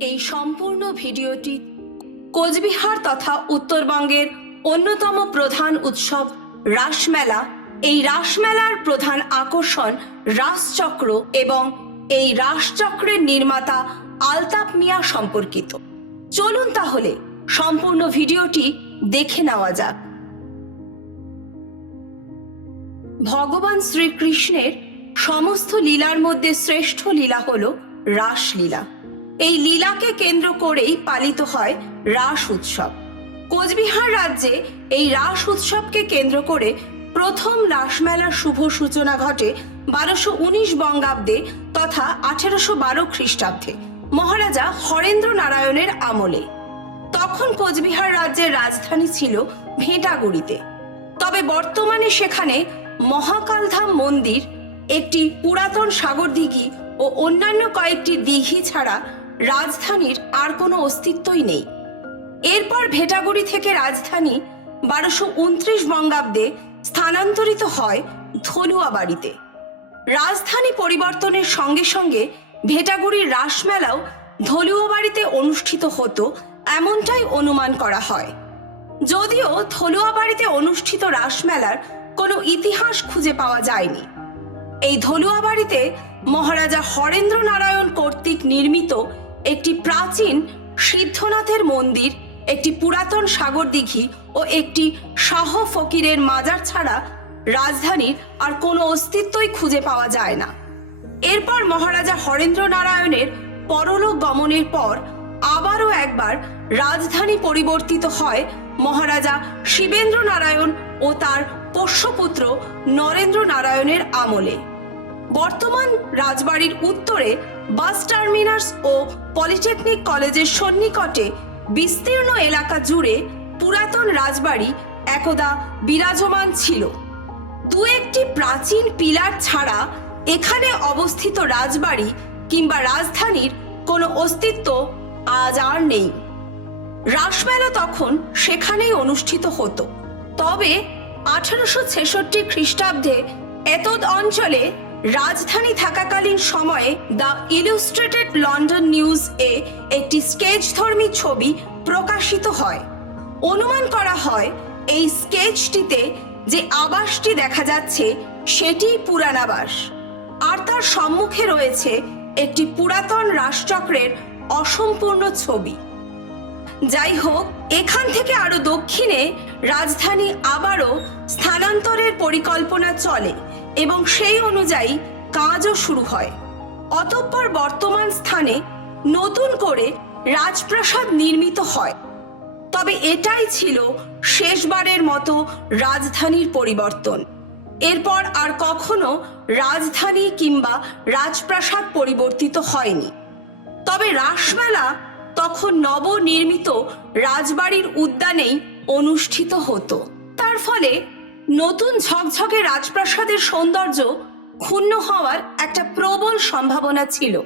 এই সম্পূর্ণ ভিডিওটি কোচবিহার তথা উত্তরবঙ্গের অন্যতম প্রধান উৎসব রাসমেলা। এই রাসমেলার প্রধান আকর্ষণ রাসচক্র এবং এই রাসচক্রের নির্মাতা আলতাপ মিয়া সম্পর্কিত। চলুন তাহলে সম্পূর্ণ ভিডিওটি দেখে নেওয়া যাক। ভগবান শ্রীকৃষ্ণের সমস্ত লীলার মধ্যে শ্রেষ্ঠ লীলা হল রাসলীলা। এই লীলাকে কেন্দ্র করেই পালিত হয় রাস উৎসব। কোচবিহার রাজ্যে এই রাস উৎসবকে কেন্দ্র করে প্রথম রাসমেলার শুভ সূচনা ঘটে বারোশো উনিশ বঙ্গাব্দে তথা আঠেরোশো বারো খ্রিস্টাব্দে। মহারাজা হরেন্দ্র নারায়ণের আমলে। তখন কোচবিহার রাজ্যের রাজধানী ছিল ভেটাগুড়িতে। তবে বর্তমানে সেখানে মহাকালধাম মন্দির, একটি পুরাতন সাগর দিঘি ও অন্যান্য কয়েকটি দিঘি ছাড়া রাজধানীর আর কোনো অস্তিত্বই নেই। এরপর ভেটাগুড়ি থেকে রাজধানী বারোশো উনত্রিশ বঙ্গাব্দে স্থানান্তরিত হয় ধলুয়া বাড়িতে রাজধানী পরিবর্তনের সঙ্গে সঙ্গে ভেটাগুড়ির রাসমেলাও ধলুয়া বাড়িতে অনুষ্ঠিত হতো এমনটাই অনুমান করা হয়। যদিও ধলুয়া বাড়িতে অনুষ্ঠিত রাসমেলার কোনো ইতিহাস খুঁজে পাওয়া যায়নি। এই ধলুয়া বাড়িতে মহারাজা হরেন্দ্র নারায়ণ কর্তৃক নির্মিত একটি প্রাচীন সিদ্ধনাথের মন্দির, একটি পুরাতন সাগর দিঘি ও একটি শাহ ফকিরের মাজার ছাড়া রাজধানীর আর কোনো অস্তিত্বই খুঁজে পাওয়া যায় না। এরপর মহারাজা হরেন্দ্র নারায়ণের পরলোক গমনের পর আবারও একবার রাজধানী পরিবর্তিত হয় মহারাজা শিবেন্দ্র নারায়ণ ও তার পোষ্যপুত্র নরেন্দ্র নারায়ণের আমলে। বর্তমান রাজবাড়ির উত্তরে বাস টার্মিনাস ও পলিটেকনিক কলেজের সন্নিকটে বিস্তীর্ণ এলাকা জুড়ে পুরাতন রাজবাড়ি একদা বিরাজমান ছিল। দু একটি প্রাচীন পিলার ছাড়া এখানে অবস্থিত রাজবাড়ি কিংবা রাজধানীর কোনো অস্তিত্ব আজ আর নেই। রাসমেলা তখন সেখানেই অনুষ্ঠিত হতো। তবে আঠারোশো ছেষট্টি খ্রিস্টাব্দে এতদ অঞ্চলে রাজধানী থাকাকালীন সময়ে দ্য ইলুস্ট্রেটেড লন্ডন নিউজ এ একটি স্কেচধর্মী ছবি প্রকাশিত হয়। অনুমান করা হয়, এই স্কেচটিতে যে আবাসটি দেখা যাচ্ছে সেটি পুরাণাবাস। আর তার সম্মুখে রয়েছে একটি পুরাতন রাজচক্রের অসম্পূর্ণ ছবি। যাই হোক, এখান থেকে আরও দক্ষিণে রাজধানী আবারও স্থানান্তরের পরিকল্পনা চলে। এবং সেই অনুযায়ী কাজও শুরু হয়। অতঃপর বর্তমান স্থানে নতুন করে রাজপ্রাসাদ নির্মিত হয়। তবে এটাই ছিল শেষবারের মতো রাজধানীর পরিবর্তন। এরপর আর কখনো রাজধানী কিংবা রাজপ্রাসাদ পরিবর্তিত হয়নি। তবে রাসমেলা তখন নবনির্মিত রাজবাড়ির উদ্যানেই অনুষ্ঠিত হতো। তার ফলে নতুন ঝকঝকে রাজপ্রাসাদের সৌন্দর্য ক্ষুণ্ণ হওয়ার একটা প্রবল সম্ভাবনা ছিল।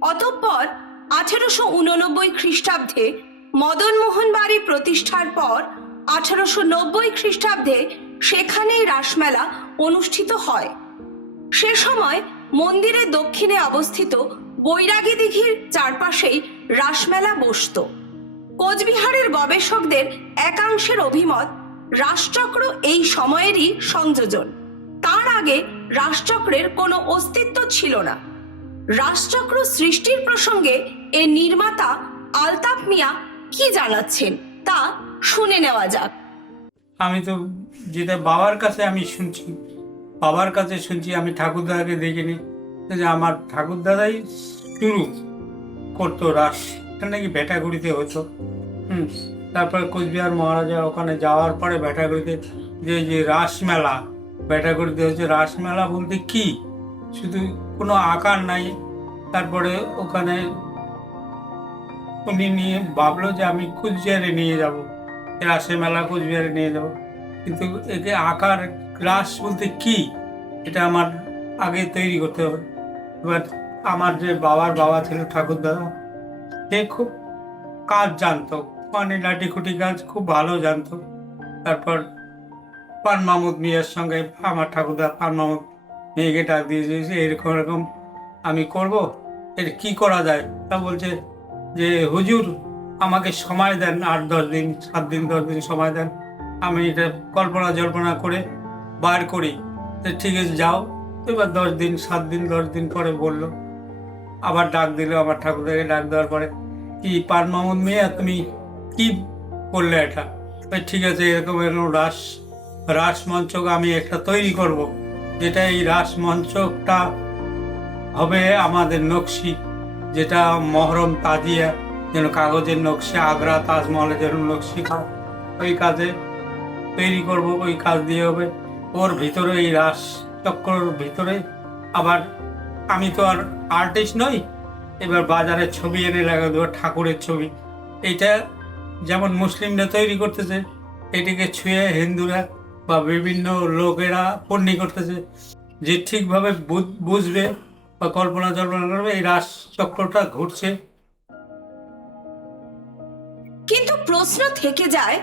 অতঃপর আঠেরোশো উননব্বই খ্রিস্টাব্দে মদনমোহন বাড়ি প্রতিষ্ঠার পর আঠারোশো নব্বই খ্রিস্টাব্দে সেখানেই রাসমেলা অনুষ্ঠিত হয়। সে সময় মন্দিরের দক্ষিণে অবস্থিত বৈরাগী দিঘির চারপাশেই রাসমেলা বসত। কোচবিহারের গবেষকদের একাংশের অভিমত রাসচক্র এই সময়েরই সংযোজন। তার আগে রাসচক্রের কোনো অস্তিত্ব ছিল না। রাসচক্র সৃষ্টির প্রসঙ্গে এর নির্মাতা আলতাপ মিয়া কি জানাচ্ছেন তা শুনে নেওয়া যাক। আমি তো যেটা বাবার কাছে আমি শুনছি, বাবার কাছে শুনছি, আমি ঠাকুরদাদাকে দেখিনি যে আমার ঠাকুরদাদাই শুরু করতো রাস নাকি ভেটাগুড়িতে হতো। হুম। তারপরে কোচবিহার মহারাজা ওখানে যাওয়ার পরে ভেটাগুড়িতে যে যে রাসমেলা ভেটাগুড়িতে হচ্ছে রাসমেলা বলতে কি? শুধু কোনো আকার নাই। তারপরে ওখানে উনি নিয়ে ভাবলো যে আমি কুচবিহারে নিয়ে যাব। রাসে মেলা কুচবিহারে নিয়ে যাব। কিন্তু একে আকার রাস বলতে কি? এটা আমার আগে তৈরি করতে হবে। এবার আমার যে বাবার বাবা ছিল ঠাকুরদাদা, সে খুব কাজ জানতো। মানে লাঠি, খুঁটি কাজ খুব ভালো জানতো। তারপর পান মাহমুদ মিয়ার সঙ্গে আমার ঠাকুরদা পান মাহমুদ মেয়েকে ডাক দিয়ে দিয়েছে এরকম এরকম আমি করব, এর কি করা যায়? তা বলছে যে, হুজুর, আমাকে সময় দেন, আট, দশ দিন, সাত দিন, দশ দিন সময় দেন। আমি এটা কল্পনা জল্পনা করে বার করি। ঠিক আছে, যাও। এবার দশ দিন, সাত দিন, দশ দিন পরে বলল। আবার ডাক দিল আমার ঠাকুরদাকে, ডাক দেওয়ার পরে, কি পান মামুদ মিয়া, তুমি কি করলে এটা? ঠিক আছে, এরকম এরকম রাস রাস মঞ্চক আমি একটা তৈরি করব। যেটা এই রাস মঞ্চকটা হবে আমাদের নকশি, যেটা মহরম তাজিয়া, যেন কাগজের নকশি, আগ্রা, তাজমহলের যেন নকশি ওই কাজে তৈরি করব, ওই কাজ দিয়ে হবে। ওর ভিতরে এই রাস চক্রর ভিতরে আবার আমি তো আর আর্টিস্ট নই, এবার বাজারে ছবি এনে লাগা দেবো ঠাকুরের ছবি। এইটা যেমন মুসলিমরা তৈরি করতেছে, এটিকে ছুঁয়ে হিন্দুরা বা বিভিন্ন লোকেরা পণ্যি করতেছে। যে ঠিকভাবে বুঝ- বুঝবে বা কল্পনা জল্পনা করবে, এই রাস চক্রটা ঘুরছে কিন্তু প্রশ্ন থেকে যায়,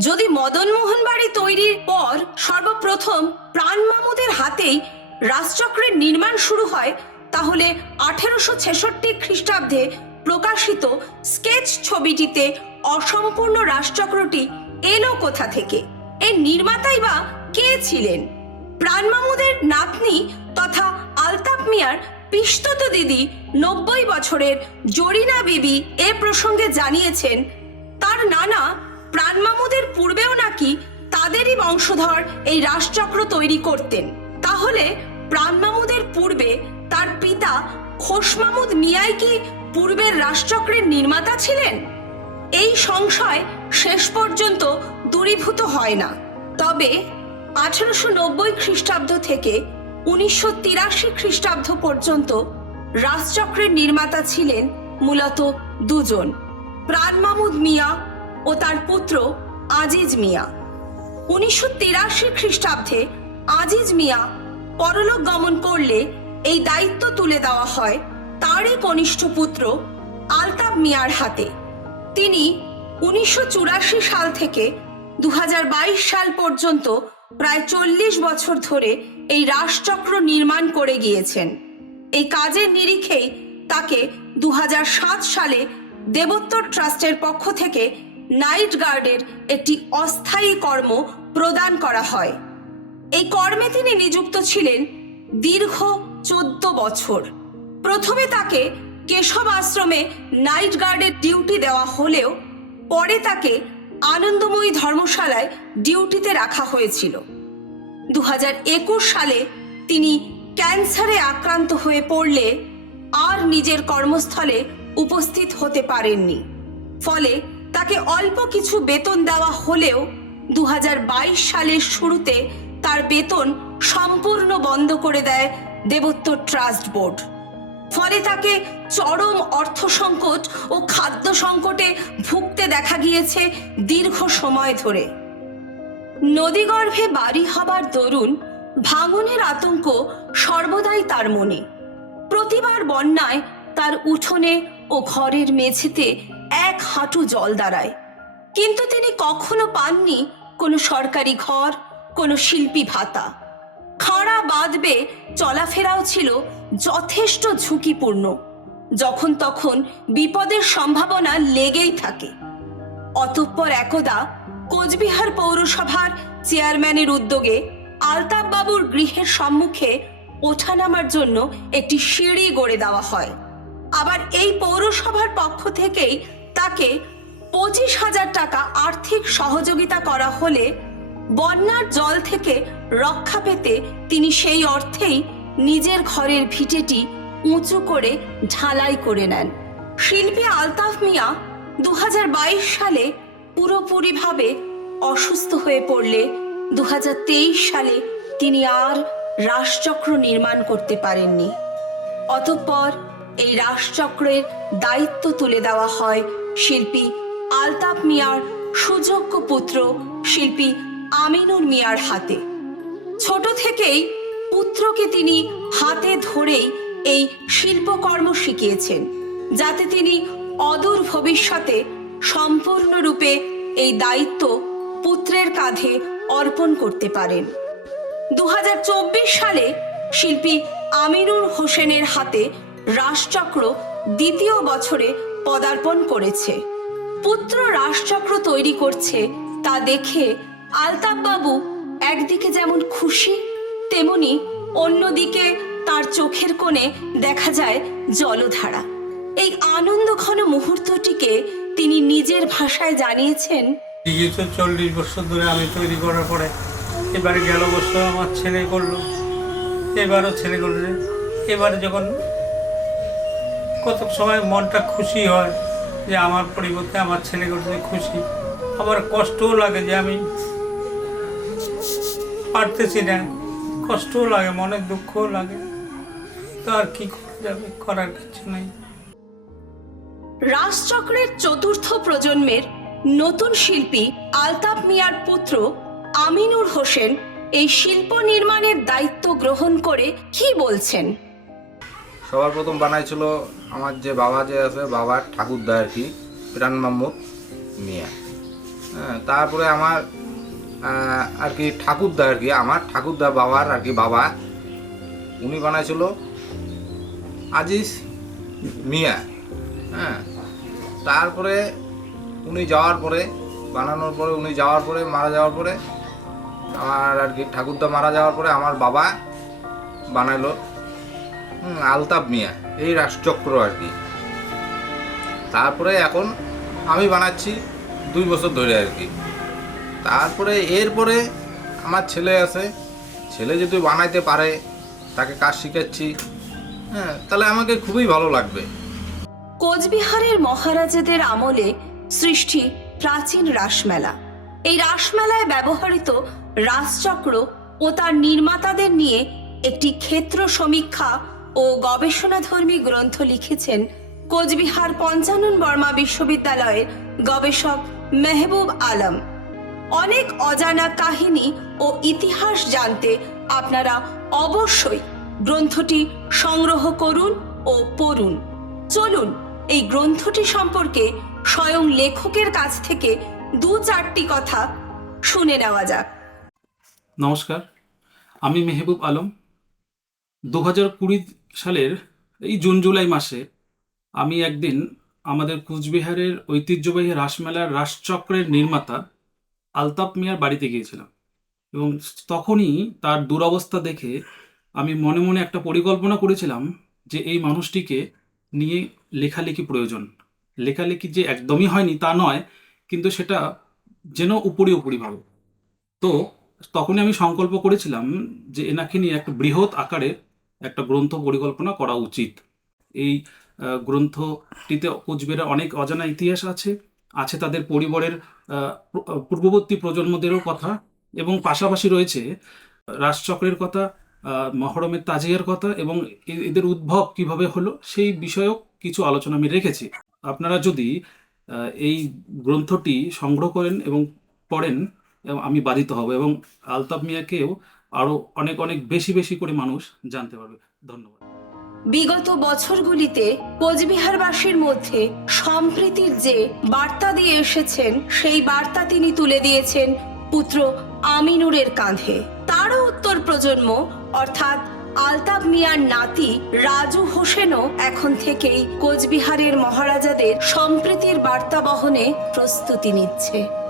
যদি মদন মোহন বাড়ি তৈরির পর সর্বপ্রথম প্রাণ মামুদের হাতেই রাজচক্রের নির্মাণ শুরু হয়, তাহলে আঠেরোশো ছেষট্টি খ্রিস্টাব্দে প্রকাশিত স্কেচ ছবিটিতে অসম্পূর্ণ রাজচক্রটি এলো কোথা থেকে? এর নির্মাতাই বা কে ছিলেন? প্রাণ মামুদের নাতনি তথা আলতাপ মিয়ার পিস্তত দিদি নব্বই বছরের জরিনা বিবি এ প্রসঙ্গে জানিয়েছেন, তার নানা প্রাণ মামুদের পূর্বেও নাকি তাদেরই বংশধর এই রাজচক্র তৈরি করতেন। তাহলে প্রাণ মামুদের পূর্বে তার পিতা খোশ মামুদ মিয়াই কি পূর্বের রাজচক্রের নির্মাতা ছিলেন? এই সংশয় শেষ পর্যন্ত দূরীভূত হয় না। তবে আঠারোশো নব্বই খ্রিস্টাব্দ থেকে উনিশশো তিরাশি খ্রিস্টাব্দ পর্যন্ত রাজচক্রের নির্মাতা ছিলেন মূলত দুজন প্রাণ মামুদ মিয়া ও তার পুত্র আজিজ মিয়া। উনিশশো তিরাশি খ্রিস্টাব্দে আজিজ মিয়া পরলোক গমন করলে এই দায়িত্ব তুলে দেওয়া হয় তারই কনিষ্ঠ পুত্র আলতাব মিয়ার হাতে। তিনি উনিশশো চুরাশি সাল থেকে দু হাজার বাইশ সাল পর্যন্ত প্রায় চল্লিশ বছর ধরে এই রাজচক্র নির্মাণ করে গিয়েছেন। এই কাজের নিরিখেই তাকে দু হাজার সাত সালে দেবোত্তর ট্রাস্টের পক্ষ থেকে নাইট গার্ডের একটি অস্থায়ী কর্ম প্রদান করা হয়। এই কর্মে তিনি নিযুক্ত ছিলেন দীর্ঘ চোদ্দ বছর। প্রথমে তাকে কেশব আশ্রমে নাইট গার্ডের ডিউটি দেওয়া হলেও পরে তাকে আনন্দময়ী ধর্মশালায় ডিউটিতে রাখা হয়েছিল। দু হাজার একুশ সালে তিনি ক্যান্সারে আক্রান্ত হয়ে পড়লে আর নিজের কর্মস্থলে উপস্থিত হতে পারেননি। ফলে তাকে অল্প কিছু বেতন দেওয়া হলেও দু হাজার বাইশ সালের শুরুতে তার বেতন সম্পূর্ণ বন্ধ করে দেয় দেবোত্তর ট্রাস্ট বোর্ড। ফলে তাকে চরম অর্থ সংকট ও খাদ্য সংকটে ভুগতে দেখা গিয়েছে দীর্ঘ সময় ধরে। নদীগর্ভে বাড়ি হবার দরুন ভাঙনের আতঙ্ক সর্বদাই তার মনে। প্রতিবার বন্যায় তার উঠোনে ও ঘরের মেঝেতে এক হাঁটু জল দাঁড়ায়। কিন্তু তিনি কখনো পাননি কোনো সরকারি ঘর, কোনো শিল্পী ভাতা। খাড়া বাঁধবে চলাফেরাও ছিল যথেষ্ট ঝুঁকিপূর্ণ। যখন তখন বিপদের সম্ভাবনা লেগেই থাকে। অতঃপর একদা কোচবিহার পৌরসভার চেয়ারম্যানের উদ্যোগে আলতাব বাবুর গৃহের সম্মুখে ওঠানামার জন্য একটি সিঁড়ি গড়ে দেওয়া হয়। আবার এই পৌরসভার পক্ষ থেকেই তাকে পঁচিশ হাজার টাকা আর্থিক সহযোগিতা করা হলে বন্যার জল থেকে রক্ষা পেতে তিনি সেই অর্থেই নিজের ঘরের ভিটেটি উঁচু করে ঢালাই করে নেন। শিল্পী আলতাফ মিয়া দু হাজার বাইশ সালে পুরোপুরিভাবে অসুস্থ হয়ে পড়লে দু হাজার তেইশ সালে তিনি আর রাসচক্র নির্মাণ করতে পারেননি। অতঃপর এই রাসচক্রের দায়িত্ব তুলে দেওয়া হয় শিল্পী আলতাপ মিয়ার সুযোগ্য পুত্র শিল্পী আমিনুর মিয়ার হাতে। ছোট থেকেই পুত্রকে তিনি হাতে ধরেই এই শিল্পকর্ম শিখিয়েছেন, যাতে তিনি অদূর ভবিষ্যতে সম্পূর্ণরূপে এই দায়িত্ব পুত্রের কাঁধে অর্পণ করতে পারেন। দু হাজার চব্বিশ সালে শিল্পী আমিনুর হোসেনের হাতে রাজচক্র দ্বিতীয় বছরে পদার্পণ করেছে। পুত্র রাসচক্র তৈরি করছে তা দেখে আলতাপ বাবু একদিকে যেমন খুশি তেমনি অন্যদিকে তার চোখের কোণে দেখা যায় জলধারা। এই আনন্দ ঘন মুহূর্তটিকে তিনি নিজের ভাষায় জানিয়েছেন দীর্ঘ চল্লিশ বছর ধরে আমি তৈরি করার পরে এবারে গেল বছর আমার ছেলে করল। এবারও ছেলে করল। এবারে যখন কত সময় মনটা খুশি হয় যে আমার পরিবর্তে আমার ছেলে করতে খুশি আবার কষ্টও লাগে যে আমি পারতেছি না। কষ্টও লাগে মনের দুঃখও লাগে। তো আর কি করা যাবে? করার কিছু নেই। রাজচক্রের চতুর্থ প্রজন্মের নতুন শিল্পী আলতাফ মিয়ার পুত্র আমিনুর হোসেন এই শিল্প নির্মাণের দায়িত্ব গ্রহণ করে কি বলছেন? সবার প্রথম বানাইছিল আমার যে বাবা যে আছে বাবার ঠাকুরদা আর কি প্রাণ মাহমুদ মিয়া। হ্যাঁ তারপরে আমার আর কি ঠাকুরদা আর কি আমার ঠাকুরদা বাবার আর কি বাবা উনি বানাইছিল আজিজ মিয়া হ্যাঁ। তারপরে উনি যাওয়ার পরে বানানোর পরে উনি যাওয়ার পরে মারা যাওয়ার পরে আমার আর কি ঠাকুরদা মারা যাওয়ার পরে আমার বাবা বানাইলো হুম, আলতাফ মিয়া এই রাষ্ট্রচক্র আর কি। তারপরে এখন আমি বানাচ্ছি দুই বছর ধরে আর কি। তারপরে এরপরে আমার ছেলে আছে। ছেলে যদি বানাইতে পারে, তাকে কাজ শিখাচ্ছি। হ্যাঁ তাহলে আমাকে খুবই ভালো লাগবে। কোচবিহারের মহারাজাদের আমলে সৃষ্টি প্রাচীন রাসমেলা। এই রাসমেলায় ব্যবহৃত রাসচক্র ও তার নির্মাতাদের নিয়ে একটি ক্ষেত্র সমীক্ষা ও গবেষণাধর্মী গ্রন্থ লিখেছেন কোচবিহার পঞ্চানন বর্মা বিশ্ববিদ্যালয়ের গবেষক মেহবুব আলম। অনেক অজানা কাহিনী ও ইতিহাস জানতে আপনারা অবশ্যই গ্রন্থটি সংগ্রহ করুন ও পড়ুন। চলুন, এই গ্রন্থটি সম্পর্কে স্বয়ং লেখকের কাছ থেকে দু চারটি কথা শুনে নেওয়া যাক। নমস্কার, আমি মেহবুব আলম। দু হাজার কুড়ি সালের এই জুন জুলাই মাসে আমি একদিন আমাদের কুচবিহারের ঐতিহ্যবাহী রাসমেলার রাসচক্রের নির্মাতা আলতাপ মিয়ার বাড়িতে গিয়েছিলাম। এবং তখনই তার দুরবস্থা দেখে আমি মনে মনে একটা পরিকল্পনা করেছিলাম যে এই মানুষটিকে নিয়ে লেখালেখি প্রয়োজন। লেখালেখি যে একদমই হয়নি তা নয়, কিন্তু সেটা যেন উপরি উপরিভাবে তো তখনই আমি সংকল্প করেছিলাম যে এনাকে নিয়ে একটা বৃহৎ আকারে একটা গ্রন্থ পরিকল্পনা করা উচিত। এই গ্রন্থটিতে কোচবিহারের অনেক অজানা ইতিহাস আছে। আছে তাদের পরিবারের পূর্ববর্তী প্রজন্মদেরও কথা এবং পাশাপাশি রয়েছে রাজচক্রের কথা মহরমের তাজিয়ার কথা এবং এদের উদ্ভব কীভাবে হলো সেই বিষয়ক কিছু আলোচনা আমি রেখেছি। আপনারা যদি এই গ্রন্থটি সংগ্রহ করেন এবং পড়েন আমি বাধিত হব এবং আলতাফ মিয়াকেও আরও অনেক অনেক বেশি বেশি করে মানুষ জানতে পারবে। ধন্যবাদ। বিগত বছরগুলিতে কোচবিহারবাসীর মধ্যে সম্প্রীতির যে বার্তা দিয়ে এসেছেন, সেই বার্তা তিনি তুলে দিয়েছেন পুত্র আমিনুরের কাঁধে। তারও উত্তর প্রজন্ম, অর্থাৎ আলতাব মিয়ার নাতি রাজু হোসেনও এখন থেকেই কোচবিহারের মহারাজাদের সম্প্রীতির বার্তা বহনে প্রস্তুতি নিচ্ছে।